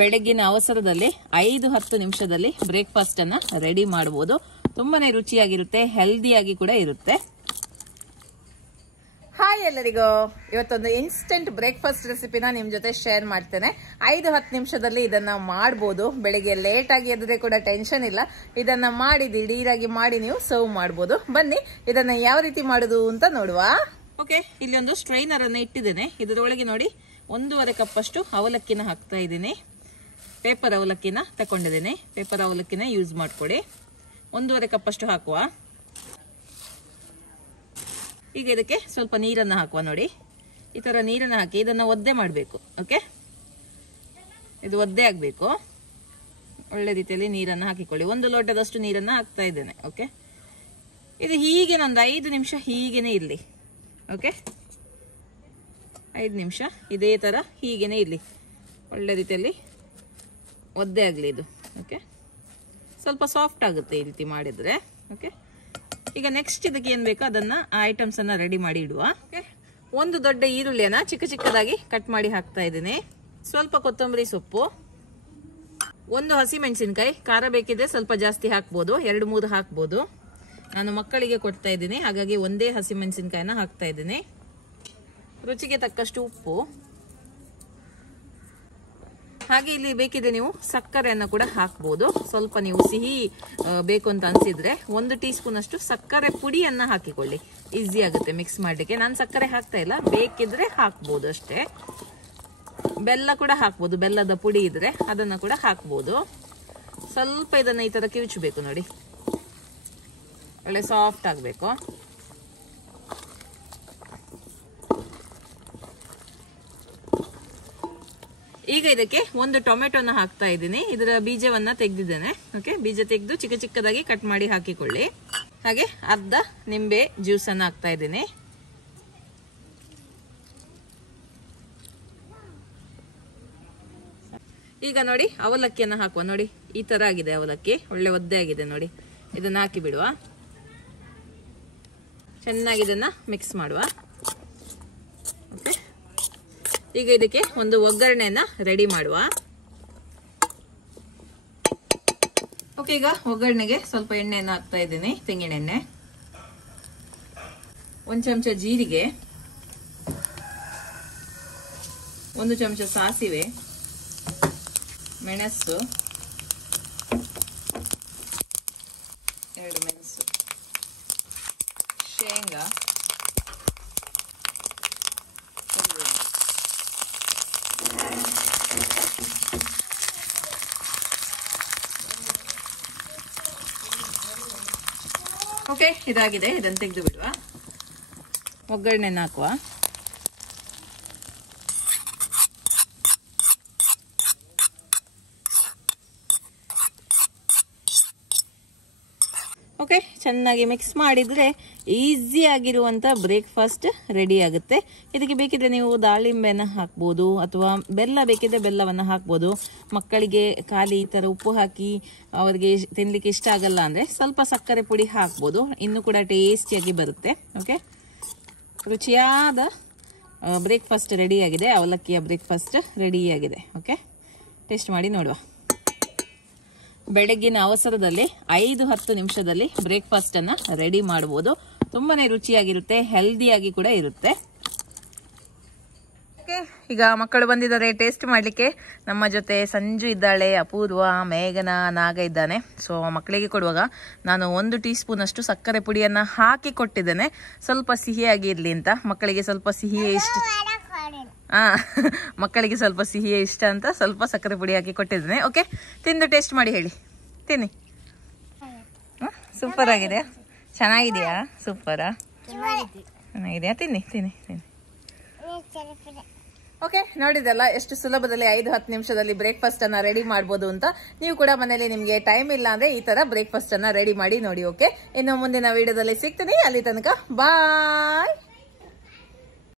ಬೆಳಗ್ಗಿನ ಅವಸರದಲ್ಲಿ 5-10 ನಿಮಿಷದಲ್ಲಿ ಬ್ರೇಕ್ಫಾಸ್ಟ್ ಅನ್ನ ರೆಡಿ ಮಾಡಬಹುದು. ತುಂಬಾನೇ ರುಚಿಯಾಗಿರುತ್ತೆ, ಹೆಲ್ದಿಯಾಗಿ ಕೂಡ ಇರುತ್ತೆ. ಹಾಯ್ ಎಲ್ಲರಿಗೂ, ಇವತ್ತೊಂದು ಇನ್ಸ್ಟೆಂಟ್ ಬ್ರೇಕ್ಫಾಸ್ಟ್ ರೆಸಿಪಿನ ನಿಮ್ ಜೊತೆ ಶೇರ್ ಮಾಡ್ತೇನೆ. 5-10 ನಿಮಿಷದಲ್ಲಿ ಇದನ್ನ ಮಾಡಬಹುದು. ಬೆಳಿಗ್ಗೆ ಲೇಟ್ ಆಗಿ ಎದ್ರೆ ಕೂಡ ಟೆನ್ಷನ್ ಇಲ್ಲ. ಇದನ್ನ ಮಾಡಿ ದಿಢೀರಾಗಿ ಮಾಡಿ ನೀವು ಸರ್ವ್ ಮಾಡಬಹುದು. ಬನ್ನಿ ಇದನ್ನ ಯಾವ ರೀತಿ ಮಾಡುದು ಅಂತ ನೋಡುವ. ಓಕೆ, ಇಲ್ಲಿ ಒಂದು ಸ್ಟ್ರೈನರ್ ಅನ್ನ ಇಟ್ಟಿದ್ದೇನೆ. ಇದರೊಳಗೆ ನೋಡಿ 1.5 ಕಪ್ ಅಷ್ಟು ಅವಲಕ್ಕಿನ ಹಾಕ್ತಾ ಇದ್ದೀನಿ. ಪೇಪರ್ ಅವಲಕ್ಕಿನ ತಕೊಂಡಿದ್ದೇನೆ. ಪೇಪರ್ ಅವಲಕ್ಕಿನ ಯೂಸ್ ಮಾಡ್ಕೊಡಿ. 1.5 ಕಪ್ ಅಷ್ಟು ಹಾಕುವ. ಈಗ ಇದಕ್ಕೆ ಸ್ವಲ್ಪ ನೀರನ್ನು ಹಾಕುವ. ನೋಡಿ, ಈ ತರ ನೀರನ್ನು ಹಾಕಿ ಇದನ್ನ ಒದ್ದೆ ಮಾಡಬೇಕು. ಓಕೆ, ಇದು ಒದ್ದೆ ಆಗಬೇಕು. ಒಳ್ಳೆ ರೀತಿಯಲ್ಲಿ ನೀರನ್ನು ಹಾಕಿಕೊಳ್ಳಿ. 1 ಲೋಟದಷ್ಟು ನೀರನ್ನು ಹಾಕ್ತಾ ಇದ್ದೇನೆ. ಓಕೆ, ಇದು ಹೀಗೆ ಒಂದು 5 ನಿಮಿಷ ಹೀಗೇನೆ ಇರಲಿ. ಓಕೆ, 5 ನಿಮಿಷ ಇದೇ ತರ ಹೀಗೇನೆ ಇರಲಿ. ಒಳ್ಳೆ ರೀತಿಯಲ್ಲಿ ಒದ್ದೆ ಆಗಲಿ ಇದು. ಓಕೆ, ಸ್ವಲ್ಪ ಸಾಫ್ಟ್ ಆಗುತ್ತೆ ಈ ರೀತಿ ಮಾಡಿದ್ರೆ. ಓಕೆ, ಈಗ ನೆಕ್ಸ್ಟ್ ಇದಕ್ಕೆ ಏನ್ ಬೇಕೋ ಅದನ್ನ ಐಟಮ್ಸ್ ಅನ್ನ ರೆಡಿ ಮಾಡಿ ಇಡುವ. ಒಂದು ದೊಡ್ಡ ಈರುಳ್ಳಿಯನ್ನ ಚಿಕ್ಕ ಚಿಕ್ಕದಾಗಿ ಕಟ್ ಮಾಡಿ ಹಾಕ್ತಾ ಇದ್ದೀನಿ. ಸ್ವಲ್ಪ ಕೊತ್ತಂಬರಿ ಸೊಪ್ಪು, 1 ಹಸಿಮೆಣಸಿನಕಾಯಿ. ಖಾರ ಬೇಕಿದ್ರೆ ಸ್ವಲ್ಪ ಜಾಸ್ತಿ ಹಾಕ್ಬೋದು, 2-3 ಹಾಕ್ಬೋದು. ನಾನು ಮಕ್ಕಳಿಗೆ ಕೊಡ್ತಾ ಇದ್ದೀನಿ, ಹಾಗಾಗಿ ಒಂದೇ ಹಸಿಮೆಣಸಿನಕಾಯಿನ ಹಾಕ್ತಾ ಇದ್ದೀನಿ. ರುಚಿಗೆ ತಕ್ಕಷ್ಟು ಉಪ್ಪು. ಹಾಗೆ ಇಲ್ಲಿ ಬೇಕಿದ್ರೆ ನೀವು ಸಕ್ಕರೆಯನ್ನು ಕೂಡ ಹಾಕ್ಬೋದು. ಸ್ವಲ್ಪ ನೀವು ಸಿಹಿ ಬೇಕು ಅಂತ ಅನ್ಸಿದ್ರೆ 1 ಟೀ ಸ್ಪೂನ್ ಅಷ್ಟು ಸಕ್ಕರೆ ಪುಡಿಯನ್ನ ಹಾಕಿಕೊಳ್ಳಿ. ಈಸಿ ಆಗುತ್ತೆ ಮಿಕ್ಸ್ ಮಾಡ್ಲಿಕ್ಕೆ. ನಾನು ಸಕ್ಕರೆ ಹಾಕ್ತಾ ಇಲ್ಲ, ಬೇಕಿದ್ರೆ ಹಾಕ್ಬೋದು ಅಷ್ಟೇ. ಬೆಲ್ಲ ಕೂಡ ಹಾಕ್ಬೋದು, ಬೆಲ್ಲದ ಪುಡಿ ಇದ್ರೆ ಅದನ್ನ ಕೂಡ ಹಾಕ್ಬೋದು. ಸ್ವಲ್ಪ ಇದನ್ನ ಈ ತರ ಕಿವುಚಬೇಕು. ನೋಡಿ, ಒಳ್ಳೆ ಸಾಫ್ಟ್ ಆಗ್ಬೇಕು. ಈಗ ಇದಕ್ಕೆ 1 ಟೊಮೆಟೊನ ಹಾಕ್ತಾ ಇದ್ದೀನಿ. ಇದರ ಬೀಜವನ್ನ ತೆಗೆದಿದ್ದೇನೆ. ಓಕೆ, ಬೀಜ ತೆಗೆದು ಚಿಕ್ಕ ಚಿಕ್ಕದಾಗಿ ಕಟ್ ಮಾಡಿ ಹಾಕಿಕೊಳ್ಳಿ. ಹಾಗೆ ಅರ್ಧ ನಿಂಬೆ ಜ್ಯೂಸ್ ಅನ್ನ ಹಾಕ್ತಾ ಇದ್ದೀನಿ. ಈಗ ನೋಡಿ ಅವಲಕ್ಕಿಯನ್ನ ಹಾಕುವ. ನೋಡಿ, ಈ ತರ ಆಗಿದೆ ಅವಲಕ್ಕಿ, ಒಳ್ಳೆ ಒದ್ದೆ ಆಗಿದೆ. ನೋಡಿ, ಇದನ್ನ ಹಾಕಿ ಬಿಡುವ. ಚೆನ್ನಾಗಿ ಇದನ್ನ ಮಿಕ್ಸ್ ಮಾಡುವ. ಓಕೆ, ಈಗ ಇದಕ್ಕೆ ಒಂದು ಒಗ್ಗರಣೆಯನ್ನ ರೆಡಿ ಮಾಡುವ. ಓಕೆ, ಈಗ ಒಗ್ಗರಣೆಗೆ ಸ್ವಲ್ಪ ಎಣ್ಣೆಯನ್ನು ಹಾಕ್ತಾ ಇದ್ದೀನಿ, ತೆಂಗಿನ ಎಣ್ಣೆ. 1 ಚಮಚ ಜೀರಿಗೆ, 1 ಚಮಚ ಸಾಸಿವೆ, ಮೆಣಸು, 2 ಮೆಣಸು, ಶೇಂಗಾ, ಓಕೆ, ಇದಾಗಿದೆ. ಇದನ್ನು ತೆಗೆದು ಬಿಡುವ. ಒಗ್ಗರಣೆನ ಹಾಕುವ. ಓಕೆ, ಚೆನ್ನಾಗಿ ಮಿಕ್ಸ್ ಮಾಡಿದ್ರೆ ಈಸಿ ಆಗಿರುವಂತ ಬ್ರೇಕ್ಫಾಸ್ಟ್ ರೆಡಿ ಆಗುತ್ತೆ. ಇದಕ್ಕೆ ಬೇಕಿದ್ರೆ ನೀವು ದಾಳಿಂಬೆನ ಹಾಕ್ಬೋದು, ಅಥವಾ ಬೆಲ್ಲ ಬೇಕಿದ್ರೆ ಬೆಲ್ಲವನ್ನ ಹಾಕ್ಬೋದು. ಮಕ್ಕಳಿಗೆ ಖಾಲಿ ಈ ತರ ಉಪ್ಪು ಹಾಕಿ ಅವರಿಗೆ ತಿನ್ಲಿಕ್ಕೆ ಇಷ್ಟ ಆಗಲ್ಲ ಅಂದ್ರೆ ಸ್ವಲ್ಪ ಸಕ್ಕರೆ ಪುಡಿ ಹಾಕ್ಬೋದು, ಇನ್ನು ಕೂಡ ಟೇಸ್ಟಿಯಾಗಿ ಬರುತ್ತೆ. ಓಕೆ, ರುಚಿಯಾದ ಬ್ರೇಕ್ಫಾಸ್ಟ್ ರೆಡಿ ಆಗಿದೆ. ಅವಲಕ್ಕಿಯ ಬ್ರೇಕ್ಫಾಸ್ಟ್ ರೆಡಿ ಆಗಿದೆ. ಓಕೆ, ಟೇಸ್ಟ್ ಮಾಡಿ ನೋಡುವ. ಬೆಳಗ್ಗಿನ ಅವಸರದಲ್ಲಿ 5-10 ನಿಮಿಷದಲ್ಲಿ ಬ್ರೇಕ್ಫಾಸ್ಟ್ ಅನ್ನ ರೆಡಿ ಮಾಡಬಹುದು. ತುಂಬಾನೇ ರುಚಿಯಾಗಿರುತ್ತೆ, ಹೆಲ್ದಿಯಾಗಿ ಕೂಡ ಇರುತ್ತೆ. ಈಗ ಮಕ್ಕಳು ಬಂದಿದ್ದಾರೆ ಟೇಸ್ಟ್ ಮಾಡ್ಲಿಕ್ಕೆ. ನಮ್ಮ ಜೊತೆ ಸಂಜು ಇದ್ದಾಳೆ, ಅಪೂರ್ವ, ಮೇಘನಾ, ನಾಗ ಇದ್ದಾನೆ. ಸೊ ಮಕ್ಕಳಿಗೆ ಕೊಡುವಾಗ ನಾನು 1 ಟೀ ಸ್ಪೂನ್ ಅಷ್ಟು ಸಕ್ಕರೆ ಪುಡಿಯನ್ನ ಹಾಕಿ ಕೊಟ್ಟಿದ್ದೇನೆ, ಸ್ವಲ್ಪ ಸಿಹಿಯಾಗಿ ಇರ್ಲಿ ಅಂತ. ಮಕ್ಕಳಿಗೆ ಸ್ವಲ್ಪ ಸಿಹಿಯೇ ಇಷ್ಟ. ಮಕ್ಕಳಿಗೆ ಸ್ವಲ್ಪ ಸಿಹಿಯೇ ಇಷ್ಟ ಅಂತ ಸ್ವಲ್ಪ ಸಕ್ಕರೆ ಪುಡಿ ಹಾಕಿ ಕೊಟ್ಟಿದ್ದೇನೆ. ಓಕೆ, ತಿಂದು ಟೇಸ್ಟ್ ಮಾಡಿ ಹೇಳಿ. ತಿನ್ನಿ. ಸೂಪರ್ ಆಗಿದೆಯಾ? ಚೆನ್ನಾಗಿದೆಯಾ? ಸೂಪರಾ? ಚೆನ್ನಾಗಿದೆಯಾ? ತಿನ್ನಿ ತಿನ್ನಿ ತಿನ್ನಿ. ಓಕೆ, ನೋಡಿದಲ್ಲ ಎಷ್ಟು ಸುಲಭದಲ್ಲಿ 5-10 ನಿಮಿಷದಲ್ಲಿ ಬ್ರೇಕ್ಫಾಸ್ಟ್ ಅನ್ನ ರೆಡಿ ಮಾಡಬಹುದು ಅಂತ. ನೀವು ಕೂಡ ಮನೇಲಿ ನಿಮ್ಗೆ ಟೈಮ್ ಇಲ್ಲ ಅಂದ್ರೆ ಈ ತರ ಬ್ರೇಕ್ಫಾಸ್ಟ್ ಅನ್ನ ರೆಡಿ ಮಾಡಿ ನೋಡಿ. ಓಕೆ, ಇನ್ನು ಮುಂದಿನ ವಿಡಿಯೋದಲ್ಲಿ ಸಿಗ್ತೀನಿ. ಅಲ್ಲಿ ತನಕ ಬಾಯ್.